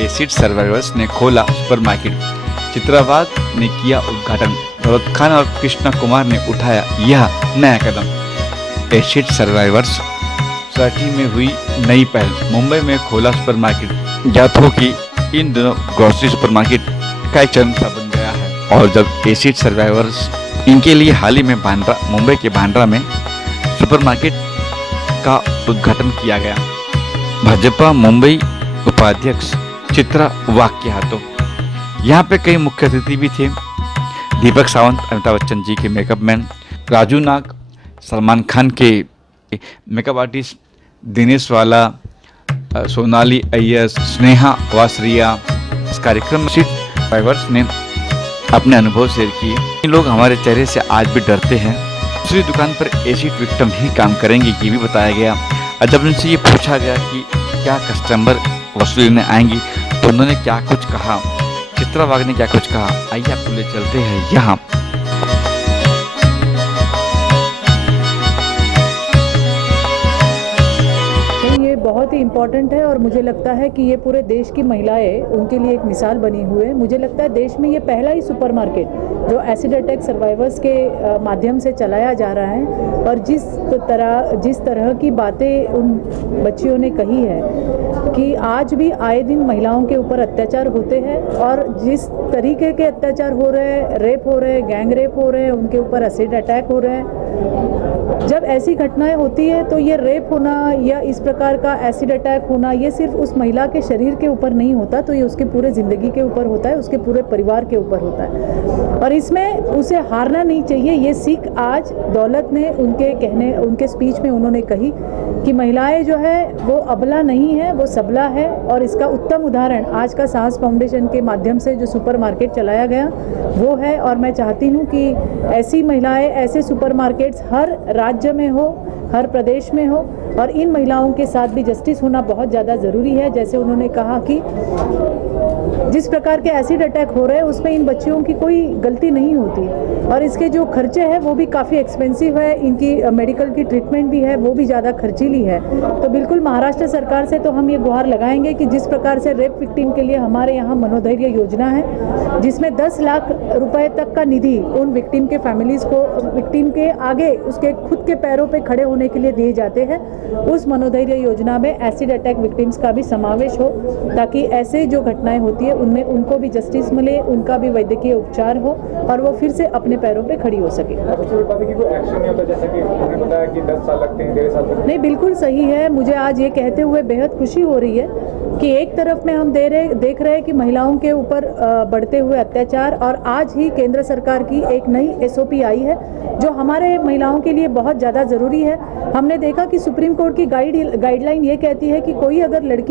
Acid survivors ने खोला supermarket, चित्राबाग ने किया उद्घाटन, दौलत खान और कृष्णा कुमार ने उठाया यह नया कदम। एसिड सर्वाइवर्स सोसाइटी में हुई नई पहल, मुंबई में खोला सुपरमार्केट। ज्ञात हो कि इन दोनों ग्रोसरी सुपरमार्केट का एक चरण बन गया है और जब एसिड सर्वाइवर्स इनके लिए हाल ही में मुंबई के बांद्रा में सुपरमार्केट का उद्घाटन किया गया। भाजपा मुंबई उपाध्यक्ष चित्रा वाघ के हाथों। यहाँ पे कई मुख्य अतिथि भी थे, दीपक सावंत अमिताभ बच्चन जी के मेकअप मैन, राजू नाग सलमान खान के मेकअप आर्टिस्ट, दिनेश वाला, सोनाली अय्यर, स्नेहा वासरिया। इस कार्यक्रम में सर्वाइवर्स ने अपने अनुभव शेयर किए। इन लोग हमारे चेहरे से आज भी डरते हैं। दूसरी दुकान पर एसिड विक्टिम ही काम करेंगे ये भी बताया गया। और जब उनसे ये पूछा गया कि क्या कस्टमर वसूली लेने आएंगी तो उन्होंने क्या कुछ कहा, चित्रा वाघ ने क्या कुछ कहा, आइए आपको ले चलते हैं यहाँ। बहुत ही इम्पॉर्टेंट है और मुझे लगता है कि ये पूरे देश की महिलाएं उनके लिए एक मिसाल बनी हुई है। मुझे लगता है देश में ये पहला ही सुपरमार्केट जो एसिड अटैक सर्वाइवर्स के माध्यम से चलाया जा रहा है और जिस तरह की बातें उन बच्चियों ने कही है कि आज भी आए दिन महिलाओं के ऊपर अत्याचार होते हैं और जिस तरीके के अत्याचार हो रहे हैं, रेप हो रहे हैं, गैंग रेप हो रहे हैं, उनके ऊपर एसिड अटैक हो रहे हैं। जब ऐसी घटनाएं होती है तो ये रेप होना या इस प्रकार का एसिड अटैक होना ये सिर्फ उस महिला के शरीर के ऊपर नहीं होता, तो ये उसके पूरे ज़िंदगी के ऊपर होता है, उसके पूरे परिवार के ऊपर होता है और इसमें उसे हारना नहीं चाहिए। ये सीख आज दौलत ने उनके स्पीच में उन्होंने कही कि महिलाएं जो है वो अबला नहीं है, वो सबला है और इसका उत्तम उदाहरण आज का साहस फाउंडेशन के माध्यम से जो सुपरमार्केट चलाया गया वो है। और मैं चाहती हूँ कि ऐसी महिलाएं, ऐसे सुपरमार्केट्स हर राज्य में हो, हर प्रदेश में हो और इन महिलाओं के साथ भी जस्टिस होना बहुत ज़्यादा ज़रूरी है। जैसे उन्होंने कहा कि जिस प्रकार के एसिड अटैक हो रहे हैं उसमें इन बच्चियों की कोई गलती नहीं होती और इसके जो खर्चे हैं वो भी काफ़ी एक्सपेंसिव है, इनकी मेडिकल की ट्रीटमेंट भी है वो भी ज़्यादा खर्चीली है। तो बिल्कुल महाराष्ट्र सरकार से तो हम ये गुहार लगाएंगे कि जिस प्रकार से रेप विक्टिम के लिए हमारे यहाँ मनोधैर्य योजना है जिसमें 10 लाख रुपए तक का निधि उन विक्टिम के फैमिलीज़ को विक्टिम के आगे उसके खुद के पैरों पर खड़े होने के लिए दिए जाते हैं, उस मनोधैर्य योजना में एसिड अटैक विक्टिम्स का भी समावेश हो ताकि ऐसे जो घटनाएं होती है उनमें उनको भी जस्टिस मिले, उनका भी वैद्यकीय उपचार हो और वो फिर से अपने पैरों पे खड़ी हो सके। नहीं, बिल्कुल सही है। मुझे आज ये कहते हुए बेहद खुशी हो रही है कि एक तरफ में हम देख रहे हैं कि महिलाओं के ऊपर बढ़ते हुए अत्याचार और आज ही केंद्र सरकार की एक नई SOP आई है जो हमारे महिलाओं के लिए बहुत ज़्यादा ज़रूरी है। हमने देखा कि सुप्रीम कोर्ट की गाइडलाइन ये कहती है कि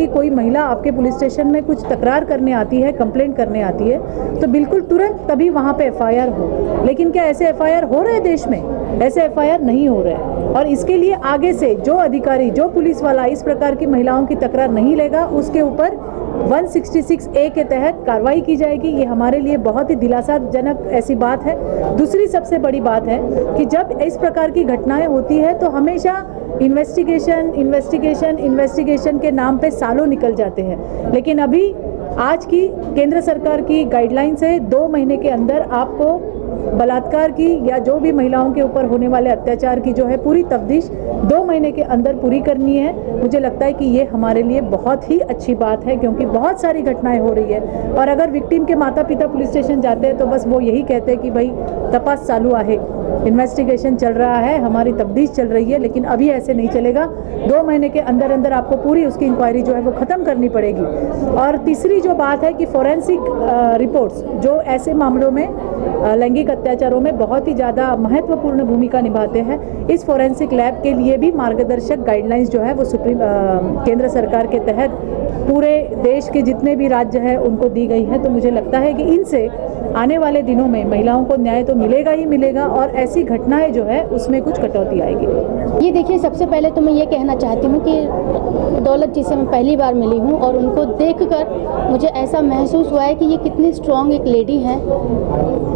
कोई महिला आपके पुलिस स्टेशन में कुछ तकरार करने आती है, कंप्लेंट करने आती है तो बिल्कुल तुरंत तभी वहाँ पे FIR हो। लेकिन क्या ऐसे FIR हो रहे हैं देश में? ऐसे FIR नहीं हो रहे हैं और इसके लिए आगे से जो अधिकारी, जो पुलिस वाला इस प्रकार की महिलाओं की तकरार नहीं लेगा उसके ऊपर 166A के तहत कार्रवाई की जाएगी। ये हमारे लिए बहुत ही दिलासाजनक ऐसी बात है। दूसरी सबसे बड़ी बात है कि जब इस प्रकार की घटनाएं होती है तो हमेशा इन्वेस्टिगेशन के नाम पे सालों निकल जाते हैं, लेकिन अभी आज की केंद्र सरकार की गाइडलाइन से 2 महीने के अंदर आपको बलात्कार की या जो भी महिलाओं के ऊपर होने वाले अत्याचार की जो है पूरी तफ्तीश 2 महीने के अंदर पूरी करनी है। मुझे लगता है कि ये हमारे लिए बहुत ही अच्छी बात है क्योंकि बहुत सारी घटनाएं हो रही है और अगर विक्टिम के माता पिता पुलिस स्टेशन जाते हैं तो बस वो यही कहते हैं कि भाई तपास चालू है, इन्वेस्टिगेशन चल रहा है, हमारी तफ्तीश चल रही है, लेकिन अभी ऐसे नहीं चलेगा। 2 महीने के अंदर अंदर आपको पूरी उसकी इंक्वायरी जो है वो ख़त्म करनी पड़ेगी। और तीसरी जो बात है कि फॉरेंसिक रिपोर्ट्स जो ऐसे मामलों में लैंगिक अत्याचारों में बहुत ही ज़्यादा महत्वपूर्ण भूमिका निभाते हैं, इस फॉरेंसिक लैब के लिए भी मार्गदर्शक गाइडलाइंस जो है वो केंद्र सरकार के तहत पूरे देश के जितने भी राज्य हैं उनको दी गई है। तो मुझे लगता है कि इनसे आने वाले दिनों में महिलाओं को न्याय तो मिलेगा ही मिलेगा और ऐसी घटनाएं जो है उसमें कुछ कटौती आएगी। ये देखिए, सबसे पहले तो मैं ये कहना चाहती हूँ कि दौलत जी से मैं पहली बार मिली हूँ और उनको देखकर मुझे ऐसा महसूस हुआ है कि ये कितनी स्ट्रॉन्ग एक लेडी है।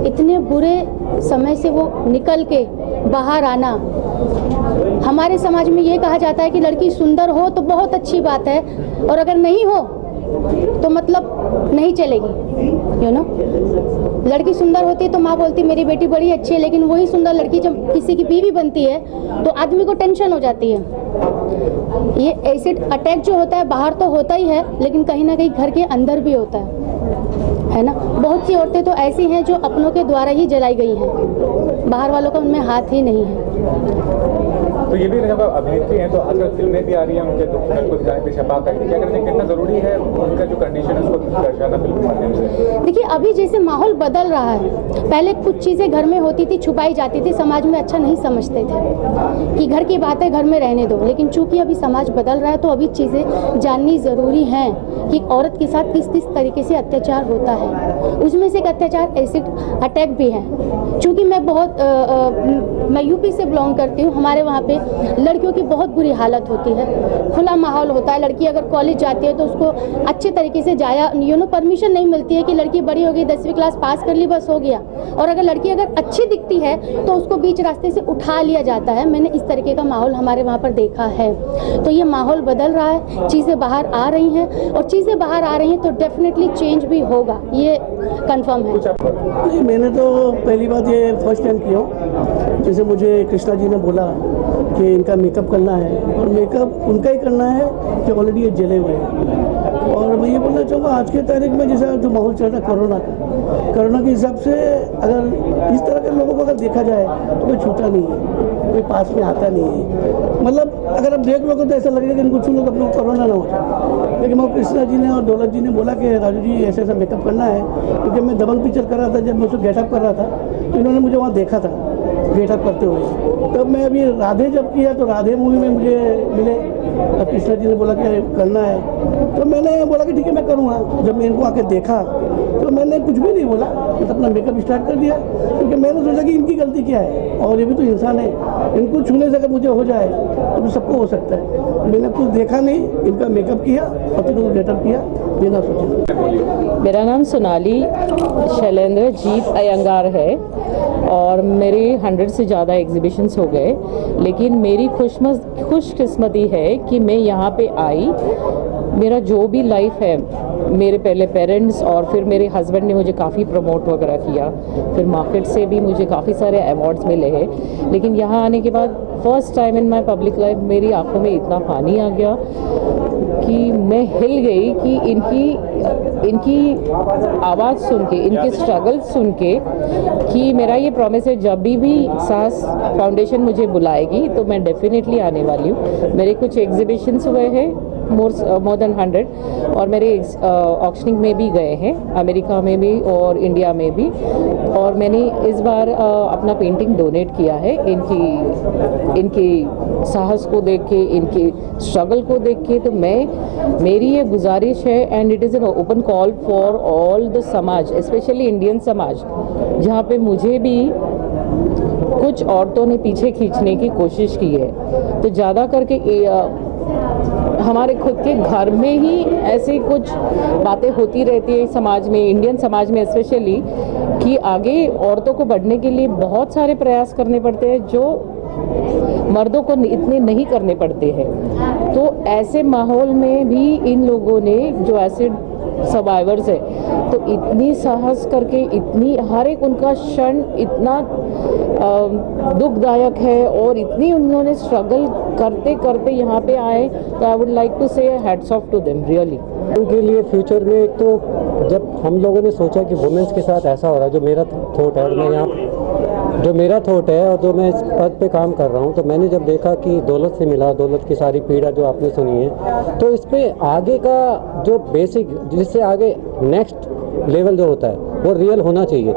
इतने बुरे समय से वो निकल के बाहर आना, हमारे समाज में ये कहा जाता है कि लड़की सुंदर हो तो बहुत अच्छी बात है और अगर नहीं हो तो मतलब नहीं चलेगी, यू नो। लड़की सुंदर होती है तो माँ बोलती मेरी बेटी बड़ी अच्छी है, लेकिन वही सुंदर लड़की जब किसी की बीवी बनती है तो आदमी को टेंशन हो जाती है। ये एसिड अटैक जो होता है बाहर तो होता ही है, लेकिन कहीं ना कहीं घर के अंदर भी होता है ना। बहुत सी औरतें तो ऐसी हैं जो अपनों के द्वारा ही जलाई गई हैं, बाहर वालों का उनमें हाथ ही नहीं है। तो ये भी जब अभिनेत्री हैं तो आजकल फिल्में भी आ रही हैं उनके दुख को दिखाने के छपाक करके, क्या करते हैं, कितना ज़रूरी है उनका जो कंडीशन है उसको दर्शाना फिल्म के माध्यम से? देखिए अभी जैसे माहौल बदल रहा है, पहले कुछ चीज़ें घर में होती थी, छुपाई जाती थी, समाज में अच्छा नहीं समझते थे कि घर की बातें घर में रहने दो, लेकिन चूंकि अभी समाज बदल रहा है तो अभी चीज़ें जाननी ज़रूरी हैं कि औरत के साथ किस किस तरीके से अत्याचार होता है। उसमें से एक अत्याचार एसिड अटैक भी है। चूँकि मैं यूपी से बिलोंग करती हूँ, हमारे वहाँ पे लड़कियों की बहुत बुरी हालत होती है, खुला माहौल होता है। लड़की अगर कॉलेज जाती है तो उसको अच्छे तरीके से जाया परमिशन नहीं मिलती है कि लड़की बड़ी हो गई, 10वीं क्लास पास कर ली बस हो गया। और अगर लड़की अगर अच्छी दिखती है तो उसको बीच रास्ते से उठा लिया जाता है। मैंने इस तरीके का माहौल हमारे वहाँ पर देखा है। तो ये माहौल बदल रहा है, चीज़ें बाहर आ रही हैं, और चीज़ें बाहर आ रही हैं तो डेफिनेटली चेंज भी होगा, ये कंफर्म है। मैंने तो पहली बात ये फर्स्ट टाइम किया हूँ। जैसे मुझे कृष्णा जी ने बोला कि इनका मेकअप करना है, और मेकअप उनका ही करना है कि ऑलरेडी ये जले हुए हैं। और मैं ये बोलना चाहूँगा आज के तारीख में जैसा जो माहौल चल रहा है कोरोना के हिसाब से, अगर इस तरह के लोगों को अगर देखा जाए तो कोई छूता नहीं है, कोई पास में आता नहीं है। मतलब अगर आप देख लोगे तो ऐसा लगेगा कि इनको छू लो तो अपने कोरोना ना हो जाए। लेकिन वो कृष्णा जी ने और दौलत जी ने बोला कि राजू जी ऐसे ऐसा मेकअप करना है, क्योंकि मैं दबंग पिक्चर कर रहा था, जब मैं उसको गेटअप कर रहा था तो इन्होंने मुझे वहाँ देखा था गेटअप करते हुए। तब मैं अभी राधे जब किया तो राधे मूवी में मुझे मिले, तब कृष्णा जी ने बोला कि करना है, तो मैंने बोला कि ठीक है मैं करूँगा। जब मैं इनको आके देखा तो मैंने कुछ भी नहीं बोला, मैं तो अपना मेकअप स्टार्ट कर दिया, क्योंकि मैंने सोचा कि इनकी गलती क्या है, और ये भी तो इंसान है, इनको छूने से अगर मुझे हो जाए तो सबको हो सकता है। मैंने कुछ देखा नहीं, इनका मेकअप किया और फिर उनको गेटअप किया बिना सोचे। मेरा नाम सोनाली शैलेंद्र जीत अयंगार है और मेरे 100 से ज़्यादा एग्जीबिशंस हो गए, लेकिन मेरी खुशकिस्मती है कि मैं यहाँ पे आई। मेरा जो भी लाइफ है, मेरे पहले पेरेंट्स और फिर मेरे हस्बैंड ने मुझे काफ़ी प्रमोट वगैरह किया, फिर मार्केट से भी मुझे काफ़ी सारे अवार्ड्स मिले हैं। लेकिन यहाँ आने के बाद first time in my public life मेरी आंखों में इतना पानी आ गया कि मैं हिल गई कि इनकी आवाज़ सुन के, इनके स्ट्रगल सुन के, कि मेरा ये प्रॉमिस है जब भी साहस फाउंडेशन मुझे बुलाएगी तो मैं डेफिनेटली आने वाली हूँ। मेरे कुछ एग्जीबिशंस हुए हैं, मोर देन 100, और मेरे ऑक्शनिंग में भी गए हैं, अमेरिका में भी और इंडिया में भी। और मैंने इस बार अपना पेंटिंग डोनेट किया है इनके साहस को देख के, इनके स्ट्रगल को देख के। तो मेरी ये गुजारिश है, and it is an open call for all the समाज, स्पेशली इंडियन समाज, जहाँ पे मुझे भी कुछ औरतों ने पीछे खींचने की कोशिश की है। तो ज़्यादा करके हमारे खुद के घर में ही ऐसी कुछ बातें होती रहती है समाज में, इंडियन समाज में स्पेशली, कि आगे औरतों को बढ़ने के लिए बहुत सारे प्रयास करने पड़ते हैं जो मर्दों को इतने नहीं करने पड़ते हैं। तो ऐसे माहौल में भी इन लोगों ने, जो एसिड सर्वाइवर्स है, तो इतनी साहस करके, इतनी हर एक उनका क्षण इतना दुखदायक है, और इतनी उन्होंने स्ट्रगल करते करते यहाँ पे आए। तो I would like to say hats off to them really. उनके लिए फ्यूचर में, एक तो जब हम लोगों ने सोचा कि वुमेंस के साथ ऐसा हो रहा है, जो मेरा थॉट है, और मैं यहाँ जो मेरा थॉट है और जो मैं इस पद पे काम कर रहा हूँ, तो मैंने जब देखा कि दौलत से मिला, दौलत की सारी पीड़ा जो आपने सुनी है, तो इस पे आगे का जो बेसिक, जिससे आगे नेक्स्ट लेवल जो होता है वो रियल होना चाहिए,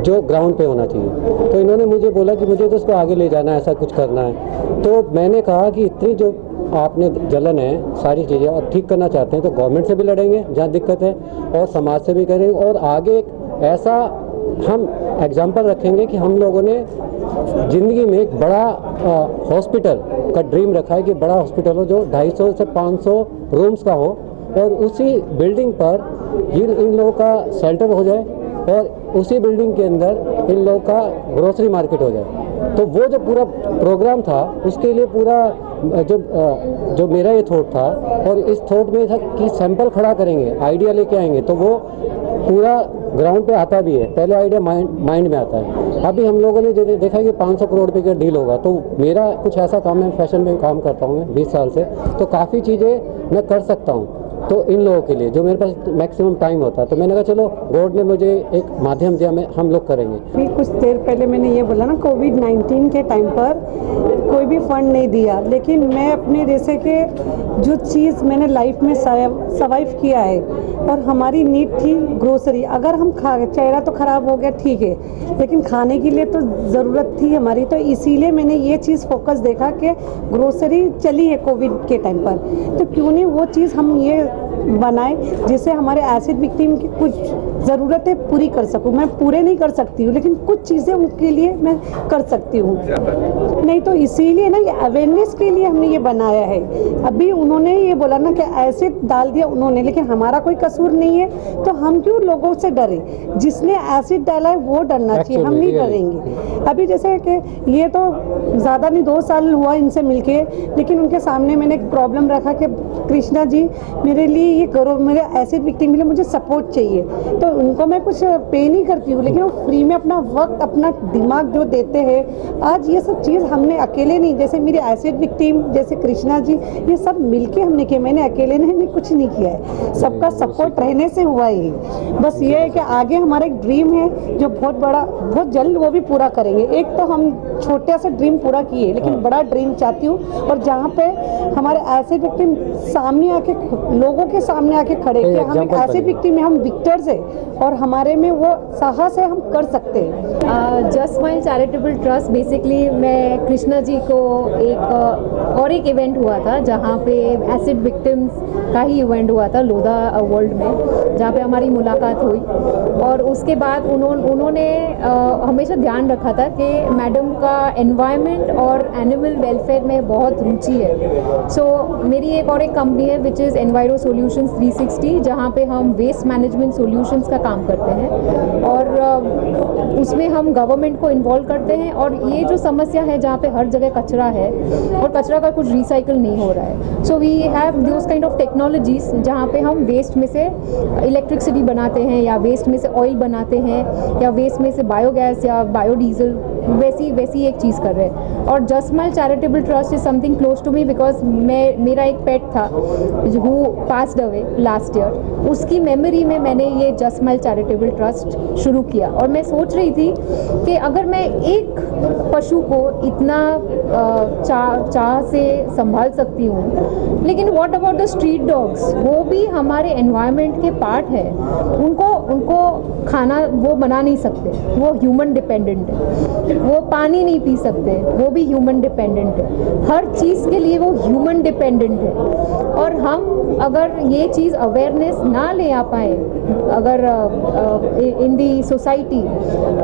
जो ग्राउंड पे होना चाहिए। तो इन्होंने मुझे बोला कि मुझे तो इसको आगे ले जाना है, ऐसा कुछ करना है। तो मैंने कहा कि इतनी जो आपने जलन है, सारी चीज़ें और ठीक करना चाहते हैं, तो गवर्नमेंट से भी लड़ेंगे जहाँ दिक्कत है, और समाज से भी करेंगे, और आगे ऐसा हम एग्जाम्पल रखेंगे कि हम लोगों ने ज़िंदगी में एक बड़ा हॉस्पिटल का ड्रीम रखा है, कि बड़ा हॉस्पिटल हो जो 250 से 500 रूम्स का हो, और उसी बिल्डिंग पर इन लोगों का सेंटर हो जाए, और उसी बिल्डिंग के अंदर इन लोगों का ग्रोसरी मार्केट हो जाए। तो वो जो पूरा प्रोग्राम था उसके लिए पूरा जो मेरा ये थॉट था, और इस थॉट में था कि सैंपल खड़ा करेंगे, आइडिया लेके आएंगे, तो वो पूरा ग्राउंड पे आता भी है। पहले आइडिया माइंड में आता है। अभी हम लोगों ने देखा कि 500 करोड़ रुपए का डील होगा, तो मेरा कुछ ऐसा काम है, फैशन में काम करता हूँ मैं 20 साल से, तो काफ़ी चीज़ें मैं कर सकता हूँ। तो इन लोगों के लिए जो मेरे पास मैक्सिमम टाइम होता है, तो मैंने कहा चलो गॉड ने मुझे एक माध्यम दिया, हम लोग करेंगे। अभी कुछ देर पहले मैंने ये बोला ना, कोविड-19 के टाइम पर कोई भी फंड नहीं दिया, लेकिन मैं अपने जैसे कि जो चीज़ मैंने लाइफ में सर्वाइव किया है, और हमारी नीड थी ग्रोसरी। अगर हम चेहरा तो ख़राब हो गया ठीक है, लेकिन खाने के लिए तो ज़रूरत थी हमारी, तो इसीलिए मैंने ये चीज़ फोकस देखा कि ग्रोसरी चली है कोविड के टाइम पर, तो क्यों नहीं वो चीज़ हम ये बनाए जिससे हमारे एसिड विक्टिम की कुछ ज़रूरतें पूरी कर सकूं। मैं पूरे नहीं कर सकती हूँ, लेकिन कुछ चीज़ें उनके लिए मैं कर सकती हूँ। नहीं तो इसीलिए ना ये अवेयरनेस के लिए हमने ये बनाया है। अभी उन्होंने ये बोला ना कि एसिड डाल दिया उन्होंने, लेकिन हमारा कोई कसूर नहीं है, तो हम क्यों लोगों से डरे? जिसने एसिड डाला है वो डरना चाहिए, हम नहीं डरेंगे। अभी जैसे कि ये तो ज़्यादा नहीं 2 साल हुआ इनसे मिलके, लेकिन उनके सामने मैंने एक प्रॉब्लम रखा कि कृष्णा जी मेरे लिए ये करो, मेरे एसिड विक्टिम के लिए मुझे सपोर्ट चाहिए। तो उनको मैं कुछ पे नहीं करती हूँ, लेकिन वो फ्री में अपना वक्त, अपना दिमाग जो देते हैं। आज ये सब चीज़ हमने अकेले नहीं, जैसे मेरे एसिड विक्टिम जैसे कृष्णा जी, ये सब मिलके हमने किया। मैंने अकेले ने कुछ नहीं किया है, सबका सपोर्ट रहने से हुआ ही। बस ये है कि आगे हमारा एक ड्रीम है जो बहुत बड़ा, बहुत जल्द वो भी पूरा करेंगे। एक तो हम छोटा सा ड्रीम पूरा किए, लेकिन बड़ा ड्रीम चाहती हूँ, और जहाँ पे हमारे एसिड विक्टिम सामने आके, लोगों के सामने आके खड़े कि हम एक एसिड विक्टिम में हम विक्टर्स है, और हमारे में वो साहस है, हम कर सकते हैं। Just Smile charitable trust, basically मैं कृष्णा जी को एक इवेंट हुआ था जहाँ पे एसिड विक्टिम्स का ही इवेंट हुआ था लोधा वर्ल्ड में, जहाँ पे हमारी मुलाकात हुई। और उसके बाद उन्होंने हमेशा ध्यान रखा था कि मैडम का एनवायरनमेंट और एनिमल वेलफेयर में बहुत रुचि है। सो मेरी एक कंपनी है विच इज़ एनवायरो सॉल्यूशंस 360, जहाँ पे हम वेस्ट मैनेजमेंट सॉल्यूशंस का काम करते हैं, और उसमें हम गवर्नमेंट को इन्वॉल्व करते हैं। और ये जो समस्या है जहाँ पे हर जगह कचरा है और कचरा का कुछ रिसाइकल नहीं हो रहा है, so we have those kind of technologies जहाँ पे हम वेस्ट में से इलेक्ट्रिसिटी बनाते हैं, या वेस्ट में से ऑयल बनाते हैं, या वेस्ट में से बायोगैस या बायोडीजल, वैसी एक चीज़ कर रहे हैं। और just Smile charitable trust is something close to me, because मेरा एक पेट था who passed away last year, उसकी मेमोरी में मैंने ये जस्ट स्माइल चैरिटेबल ट्रस्ट शुरू किया। और मैं सोच रही थी कि अगर मैं एक पशु को इतना चाह से संभाल सकती हूँ, लेकिन what about the street dogs? वो भी हमारे एनवायरनमेंट के पार्ट है, उनको खाना वो बना नहीं सकते, वो ह्यूमन डिपेंडेंट है। वो पानी नहीं पी सकते, वो भी ह्यूमन डिपेंडेंट है। हर चीज़ के लिए वो ह्यूमन डिपेंडेंट है। और हम अगर ये चीज़ अवेयरनेस ना ले आ पाए अगर इन दी सोसाइटी,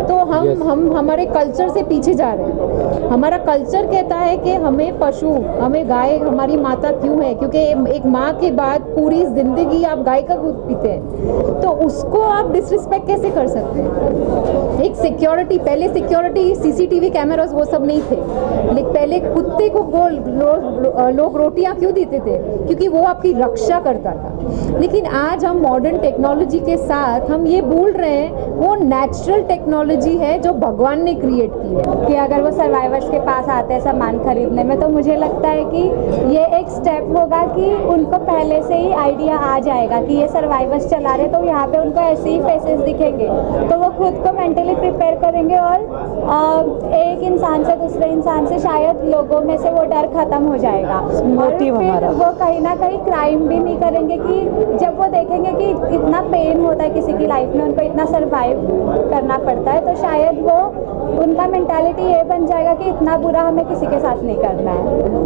तो हम हमारे कल्चर से पीछे जा रहे हैं। हमारा कल्चर कहता है कि हमें पशु, हमें गाय हमारी माता क्यों है? क्योंकि एक माँ के बाद पूरी ज़िंदगी आप गाय का दूध पीते हैं, तो उसको आप डिसरिस्पेक्ट कैसे कर सकते हैं? एक सिक्योरिटी, पहले सिक्योरिटी सीसीटीवी कैमरास वो सब नहीं थे, लेकिन पहले कुत्ते को लोग रोटियां क्यों देते थे? क्योंकि वो आपकी रक्षा करता था। लेकिन आज हम मॉडर्न टेक्नोलॉजी के साथ हम ये भूल रहे हैं वो नेचुरल टेक्नोलॉजी है जो भगवान ने क्रिएट की है। कि अगर वो सर्वाइवर्स के पास आते हैं सामान खरीदने में, तो मुझे लगता है कि ये एक स्टेप होगा कि उनको पहले से ही आइडिया आ जाएगा कि ये सर्वाइवर्स चला रहे, तो यहाँ पे उनको ऐसे ही फेसेस दिखेंगे, तो वो खुद को मेंटली प्रिपेयर करेंगे, और एक इंसान से दूसरे इंसान से शायद लोगों में से वो डर खत्म हो जाएगा। और फिर वो कहीं ना कहीं क्राइम भी नहीं करेंगे, कि जब वो देखेंगे कि इतना पेन होता है किसी की लाइफ में, उनको इतना सर्वाइव करना पड़ता है, तो शायद वो उनका मेंटालिटी ये बन जाएगा कि इतना बुरा हमें किसी के साथ नहीं करना है।